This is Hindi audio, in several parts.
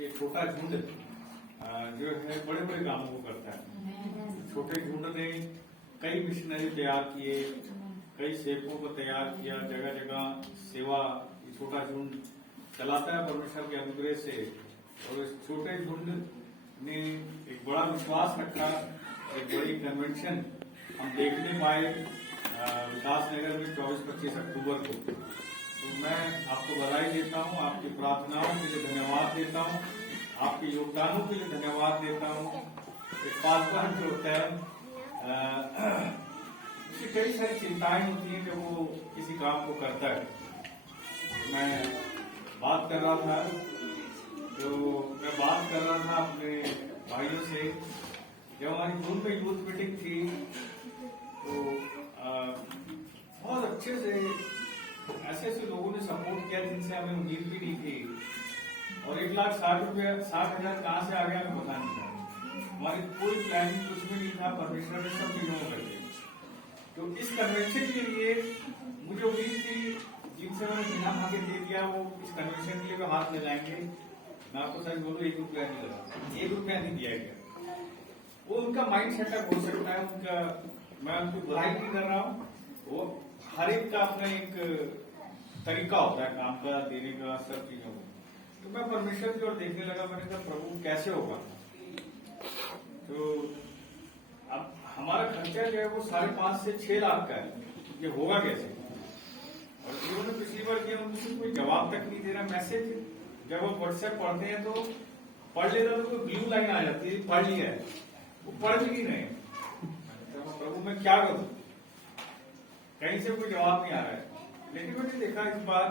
ये छोटा झुंड जो है बड़े बड़े कामों को करता है। छोटे झुंड ने कई मिशनरी तैयार किए, कई सेवकों को तैयार किया, जगह जगह सेवा ये छोटा झुंड चलाता है परमेश्वर के अनुग्रह से। और इस छोटे झुंड ने एक बड़ा विश्वास रखा, एक बड़ी कन्वेंशन हम देखने पाए विकासनगर में 24-25 अक्टूबर को। तो मैं आपको बधाई देता हूं, आपकी प्रार्थनाओं के लिए धन्यवाद देता हूं, आपके योगदानों के लिए धन्यवाद देता हूं। एक पासवान जो होता है उसकी कई सारी चिंताएं होती हैं जब वो किसी काम को करता है। मैं बात कर रहा था अपने भाइयों से, जब हमारी जून में यूथ मीटिंग थी तो बहुत अच्छे से ऐसे लोगों ने सपोर्ट किया जिनसे हमें उम्मीद भी नहीं थी। और 1,60,000 कहाँ से आ गया हमें पता नहीं था। हमारी कोई प्लानिंग कुछ भी नहीं था, परमेश्वर ने सब चीजों में कर दिया। तो इस कन्वेंशन के लिए मुझे उम्मीद थी, जिनसे मैंने बिना मांगे दे दिया वो इस कन्वेंशन के लिए वो हाथ मिलाएंगे। मैं आपको सच बोलूं, 1 रुपया नहीं लगा, 1 रुपया नहीं दिया गया। वो उनका माइंड सेटअप हो सकता है, उनका, मैं उनकी बुराई नहीं कर रहा हूँ। वो हर एक का अपना एक तरीका होता है काम का देने का, सब चीजों को। तो मैं परमेश्वर की ओर देखने लगा, मैंने कहा प्रभु कैसे होगा। तो अब हमारा खर्चा जो है वो 5.5 से 6 लाख का है, ये होगा कैसे। और जिन्होंने पिछली बार किया उनसे कोई जवाब तक नहीं दे रहा। मैसेज जब वो व्हाट्सएप पढ़ते हैं तो पढ़ लेता तो कोई ब्लू लाइन आ जाती है, पढ़ लिया है, वो पढ़ भी नहीं रहे। तो प्रभु मैं क्या करूं, कहीं से कोई जवाब नहीं आ रहा है। लेकिन मैंने देखा इस बार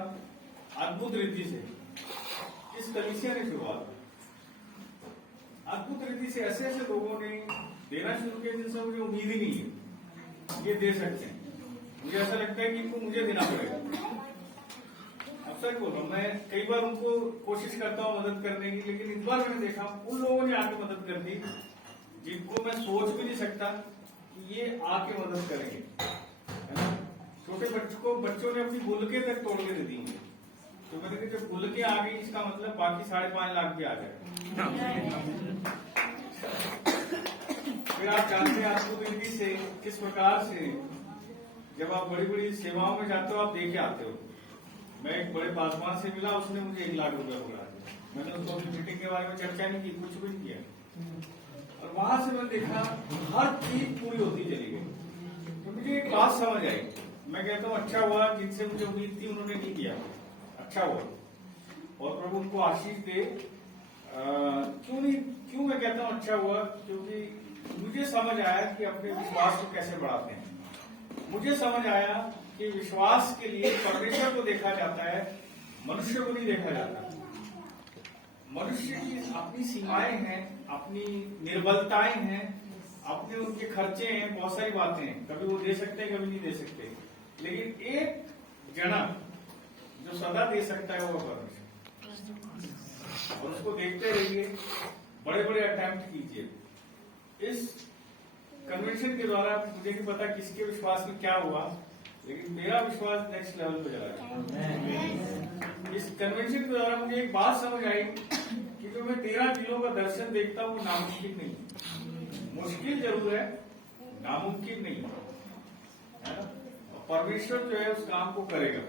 अद्भुत रीति से इस कलीसिया ने शुरुआत, अद्भुत रीति से ऐसे लोगों ने देना शुरू किया जिनसे मुझे उम्मीद ही नहीं है ये दे सकते हैं। मुझे ऐसा लगता है कि इनको मुझे देना पड़ेगा। अब सच बोल रहा हूं, मैं कई बार उनको कोशिश करता हूं मदद करने की, लेकिन इस बार मैंने देखा उन लोगों ने आके मदद कर दी जिनको मैं सोच भी नहीं सकता कि ये आके मदद करेंगे, है ना। छोटे बच्चों ने अपनी गुलके तक तोड़ के दे दी। तो मैंने कहा जब गुलके आ गई इसका मतलब बाकी 5.5 लाख भी आ जाए। फिर आप जानते हैं आपको से किस प्रकार से जब आप बड़ी बड़ी सेवाओं में जाते हो आप दे के आते हो। मैं एक बड़े पासवान से मिला, उसने मुझे 1 लाख रुपया बोला। मैंने उसको अपनी मीटिंग के बारे में चर्चा नहीं की, कुछ भी नहीं किया। और वहां से मैंने देखा हर चीज पूरी होती चली गई। तो मुझे एक बात समझ आई, मैं कहता हूँ अच्छा हुआ जिनसे मुझे उम्मीद थी उन्होंने नहीं किया, अच्छा हुआ। और प्रभु उनको आशीष दे। क्यों मैं कहता हूँ अच्छा हुआ, क्योंकि मुझे समझ आया कि अपने विश्वास को कैसे बढ़ाते हैं। मुझे समझ आया कि विश्वास के लिए परमेश्वर को देखा जाता है, मनुष्य को नहीं देखा जाता। मनुष्य की अपनी सीमाएं हैं, अपनी निर्बलताएं हैं, अपने उनके खर्चे हैं, बहुत सारी बातें हैं। कभी वो दे सकते हैं, कभी नहीं दे सकते। लेकिन एक जना जो सदा दे सकता है वो परमेश्वर, और उसको देखते रहिए, बड़े बड़े अटेम्प्ट कीजिए। इस कन्वेंशन के द्वारा मुझे नहीं पता किसके विश्वास में क्या हुआ, लेकिन मेरा विश्वास नेक्स्ट लेवल पे चला गया। इस कन्वेंशन के द्वारा मुझे एक बात समझ आई कि जो मैं 13 किलो का दर्शन देखता हूँ वो नामुमकिन नहीं। मुश्किल जरूर है, नामुमकिन नहीं है ना। परमेश्वर जो है उस काम को करेगा।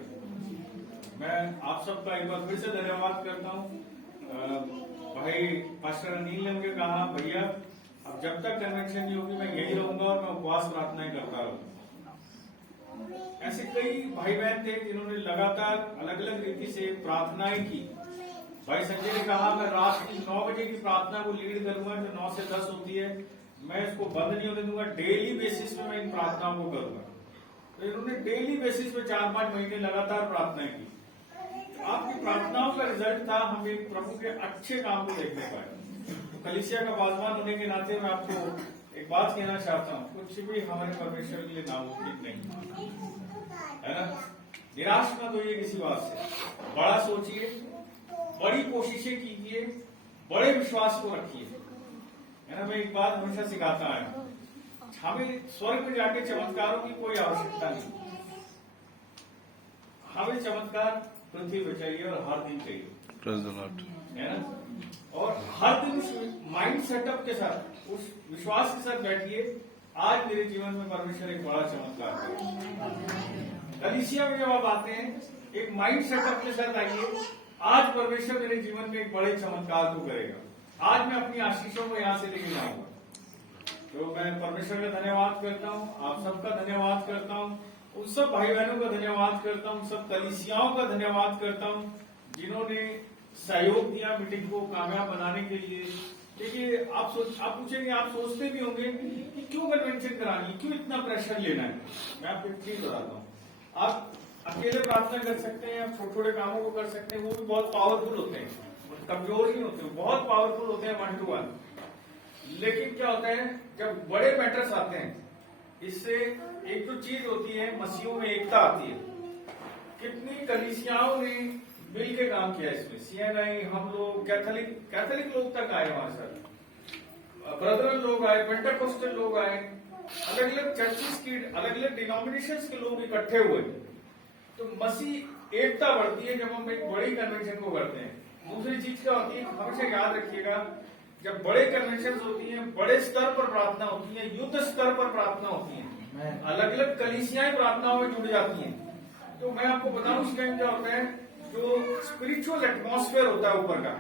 मैं आप सबका एक बार फिर से धन्यवाद करता हूँ। भाई पास्टर अनिल ने मुझे कहा भैया अब जब तक कन्वेंशन नहीं होगी मैं यही रहूंगा और मैं उपवास प्रार्थनाएं करता रहूंगा। ऐसे कई भाई बहन थे जिन्होंने लगातार अलग अलग रीति से प्रार्थनाएं की। भाई संजय ने कहा मैं रात की 9 बजे की प्रार्थना को लीड करूंगा, जो 9 से 10 होती है, मैं इसको बंद नहीं होने दूंगा। डेली बेसिस पे मैं इन प्रार्थनाओं को करूंगा। तो इन्होंने डेली बेसिस पे 4-5 महीने लगातार प्रार्थनाएं की। आपकी प्रार्थनाओं का रिजल्ट था हम एक प्रभु के अच्छे काम को देखने पाए। तो कलीसिया का पासवान होने के नाते मैं आपको एक बात कहना चाहता हूँ, कुछ भी हमारे परमेश्वर के लिए नामुमकिन नहीं है ना। निराश मत होइए किसी बात से, बड़ा सोचिए, बड़ी कोशिशें कीजिए, बड़े विश्वास को रखिए, है ना। मैं एक बात हमेशा सिखाता है, हमें स्वर्ग में जाके चमत्कारों की कोई आवश्यकता नहीं। हमें चमत्कार पृथ्वी पे चाहिए और हर दिन चाहिए, है ना। सेटअप के साथ, उस विश्वास के साथ बैठिए, आज मेरे जीवन में परमेश्वर एक बड़ा चमत्कार करेगा। कलीसिया में जब आप आते हैं, एक माइंड सेटअप के साथ आइए, आज परमेश्वर मेरे जीवन में एक बड़े चमत्कार को करेगा। आज मैं अपनी आशीषों को यहाँ से लेके जाऊंगा। तो मैं परमेश्वर का धन्यवाद करता हूँ, आप सबका धन्यवाद करता हूँ, उन सब भाई बहनों का धन्यवाद करता हूँ, सब कलीसियाओं का धन्यवाद करता हूँ जिन्होंने सहयोग दिया मीटिंग को कामयाब बनाने के लिए। देखिए, आप पूछेंगे, आप सोचते भी होंगे कि क्यों कन्वेंशन करानी, क्यों इतना प्रेशर लेना है। मैं आपको एक चीज बताता हूँ, आप अकेले प्रार्थना कर सकते हैं, आप छोटे छोटे कामों को कर सकते हैं, वो भी बहुत पावरफुल होते हैं, कमजोर नहीं होते, बहुत पावरफुल होते हैं 1 to 1। लेकिन क्या होता है, जब बड़े मैटर्स आते हैं, इससे एक तो चीज होती है, मसीहों में एकता आती है। कितनी कलीसियाओं ने मिल के काम किया इसमें, CNI, हम लोग, कैथोलिक लोग तक आए हमारे साथ, ब्रदरन लोग आए, पेंटेकोस्टल लोग आए, अलग अलग चर्चिस की, अलग अलग डिनोमिनेशंस के लोग इकट्ठे हुए। तो मसीह एकता बढ़ती है जब हम एक बड़ी कन्वेंशन को करते हैं। दूसरी चीज क्या होती है, हमेशा याद रखिएगा, जब बड़े कन्वेंशन होती हैं, बड़े स्तर पर प्रार्थना होती है, युद्ध स्तर पर प्रार्थना होती है, अलग अलग कलीसियाएं प्रार्थनाओं में जुड़ जाती हैं। तो मैं आपको बताऊं उस टाइम क्या होता है, जो स्पिरिचुअल एटमॉस्फेयर होता है ऊपर का,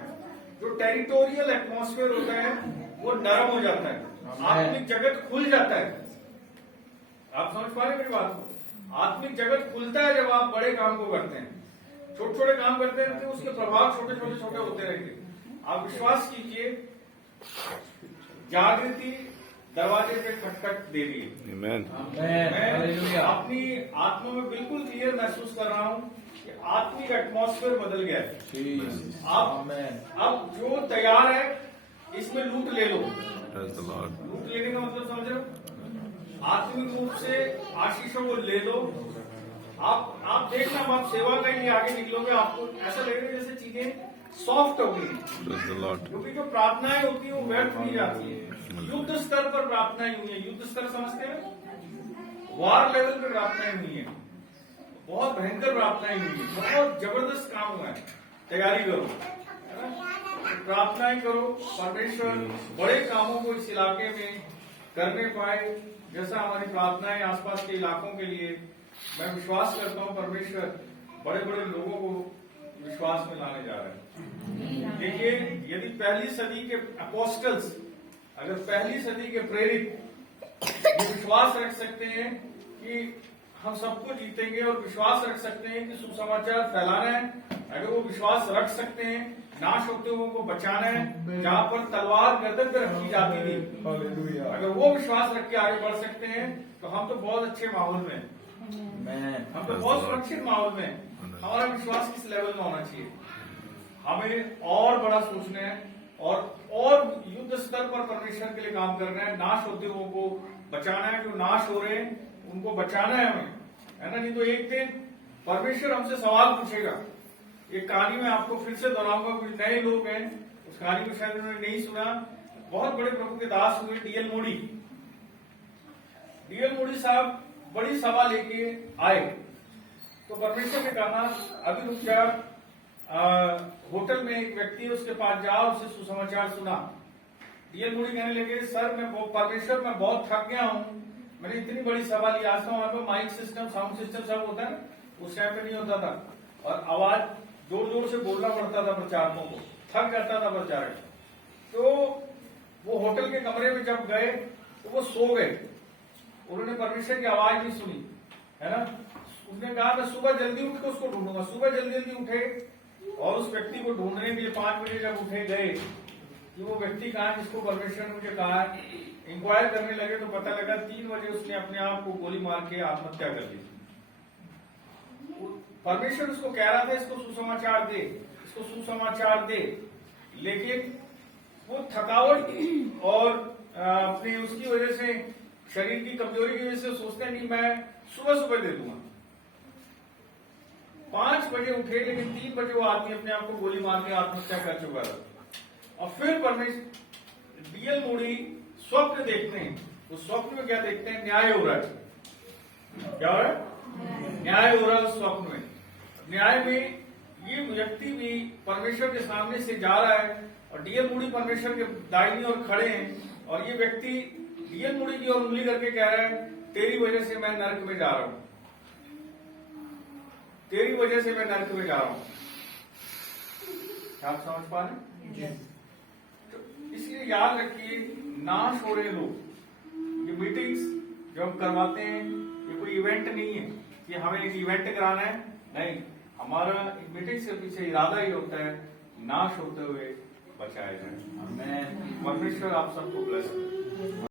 जो टेरिटोरियल एटमॉस्फेयर होता है, वो नरम हो जाता है, आत्मिक जगत खुल जाता है। आप समझ पा रहे मेरी बात को? आत्मिक जगत खुलता है जब आप बड़े काम को करते हैं। छोटे छोटे काम करते रहते हैं, उसके प्रभाव छोटे छोटे छोटे होते रहेंगे। आप विश्वास कीजिए, जागृति दरवाजे पे खटखट दे रही है। मैं अपनी आत्मा में बिल्कुल क्लियर महसूस कर रहा हूँ कि आत्मिक एटमॉस्फेयर बदल गया है। आप अब जो तैयार है, इसमें लूट ले लो। लूट लेने का मतलब समझ रहे हो? आत्मिक रूप से आशीषों को ले लो। आप देखना, आप सेवा के लिए आगे निकलोगे, आपको ऐसा लगेगा जैसे चीजें सॉफ्ट हो गई, क्योंकि जो प्रार्थनाएं होती है वो व्यर्थ नहीं जाती है। युद्ध स्तर पर प्रार्थनाएं हुई है, युद्ध स्तर समझते हैं, वार लेवल पर प्रार्थनाएं हुई है, बहुत भयंकर प्रार्थनाएं हुई है, बहुत जबरदस्त काम हुआ है। तैयारी करो, प्रार्थनाएं करो, परमेश्वर बड़े कामों को इस इलाके में करने पाए, जैसा हमारी प्रार्थनाएं आसपास के इलाकों के लिए। मैं विश्वास करता हूं परमेश्वर बड़े बड़े लोगों को विश्वास में लाने जा रहे हैं। देखिए, यदि पहली सदी के अपोस्टल्स, अगर पहली सदी के प्रेरित ये विश्वास रख सकते हैं कि हम सबको जीतेंगे, और विश्वास रख सकते हैं कि सुसमाचार फैलाना है, अगर वो विश्वास रख सकते हैं, नाश होते हुए को बचाना है, जहां पर तलवार गर्दन पर रखी जाती थी, अगर वो विश्वास रख के आगे बढ़ सकते हैं, तो हम तो बहुत अच्छे माहौल में हैं। हम तो बहुत सुरक्षित माहौल में हैं। हमारा विश्वास किस लेवल में होना चाहिए? हमें और बड़ा सोचना है, और युद्ध स्तर पर परमेश्वर के लिए काम करना है। नाश होते हुए को बचाना है, जो नाश हो रहे हैं उनको बचाना है हमें, है ना? नहीं तो एक दिन परमेश्वर हमसे सवाल पूछेगा। एक कहानी में आपको फिर से दोहराऊंगा, कुछ नए लोग हैं, उस कहानी को शायद उन्होंने नहीं सुना। बहुत बड़े प्रभु के दास हुए डीएल मोदी। डीएल मोदी साहब बड़ी सभा लेके आए, तो परमेश्वर ने कहा अभी रुक जा, होटल में एक व्यक्ति है, उसके पास जाओ, उससे सुसमाचार सुना। डीएल मोदी कहने लगे, सर परमेश्वर मैं बहुत थक गया हूँ, मैंने इतनी बड़ी सभा ली, आज तो वहां पर माइक सिस्टम, साउंड सिस्टम सब होता है, उस टाइम पे नहीं होता था, और आवाज जोर जोर से बोलना पड़ता था प्रचारकों को, थक जाता था प्रचारक। तो वो होटल के कमरे में जब गए तो वो सो गए, उन्होंने परमेश्वर की आवाज नहीं सुनी, है ना? उसने कहा मैं सुबह जल्दी उठ के उसको ढूंढूंगा। सुबह जल्दी जल्दी उठे और उस व्यक्ति को ढूंढने के लिए 5 बजे जब उठे गए कि वो व्यक्ति कहाँ है जिसको परमेश्वर ने मुझे कहा, इंक्वायर करने लगे तो पता लगा 3 बजे उसने अपने आप को गोली मार के आत्महत्या कर ली। परमेश्वर उसको कह रहा था इसको सुसमाचार दे, इसको सुसमाचार दे, लेकिन वो थकावट और अपनी उसकी वजह से, शरीर की कमजोरी की वजह से सोचते नहीं मैं सुबह सुबह दे दूंगा। 5 बजे उठे, लेकिन 3 बजे वो आदमी अपने आप को गोली मार के आत्महत्या कर चुका था। और फिर परमेश्वर डीएल मोदी स्वप्न देखते हैं। उस स्वप्न में क्या देखते हैं? न्याय हो रहा है। क्या हो रहा है? न्याय हो रहा है उस स्वप्न में। न्याय में ये व्यक्ति भी परमेश्वर के सामने से जा रहा है, और डीएल मूडी परमेश्वर के दाहिनी ओर खड़े हैं और ये व्यक्ति डीएल मूडी की ओर उंगली करके कह रहा है, तेरी वजह से मैं नरक में जा रहा हूं, तेरी वजह से मैं नरक में जा रहा हूं। क्या आप समझ पा रहे हैं? तो इसलिए याद रखिए, नाश हो रहे लोग, ये मीटिंग्स जो हम करवाते हैं ये कोई इवेंट नहीं है कि हमें एक इवेंट कराना है, नहीं, हमारा मीटिंग्स के पीछे इरादा ही होता है नाश होते हुए बचाया जाए। परमेश्वर आप सबको ब्लेस करे।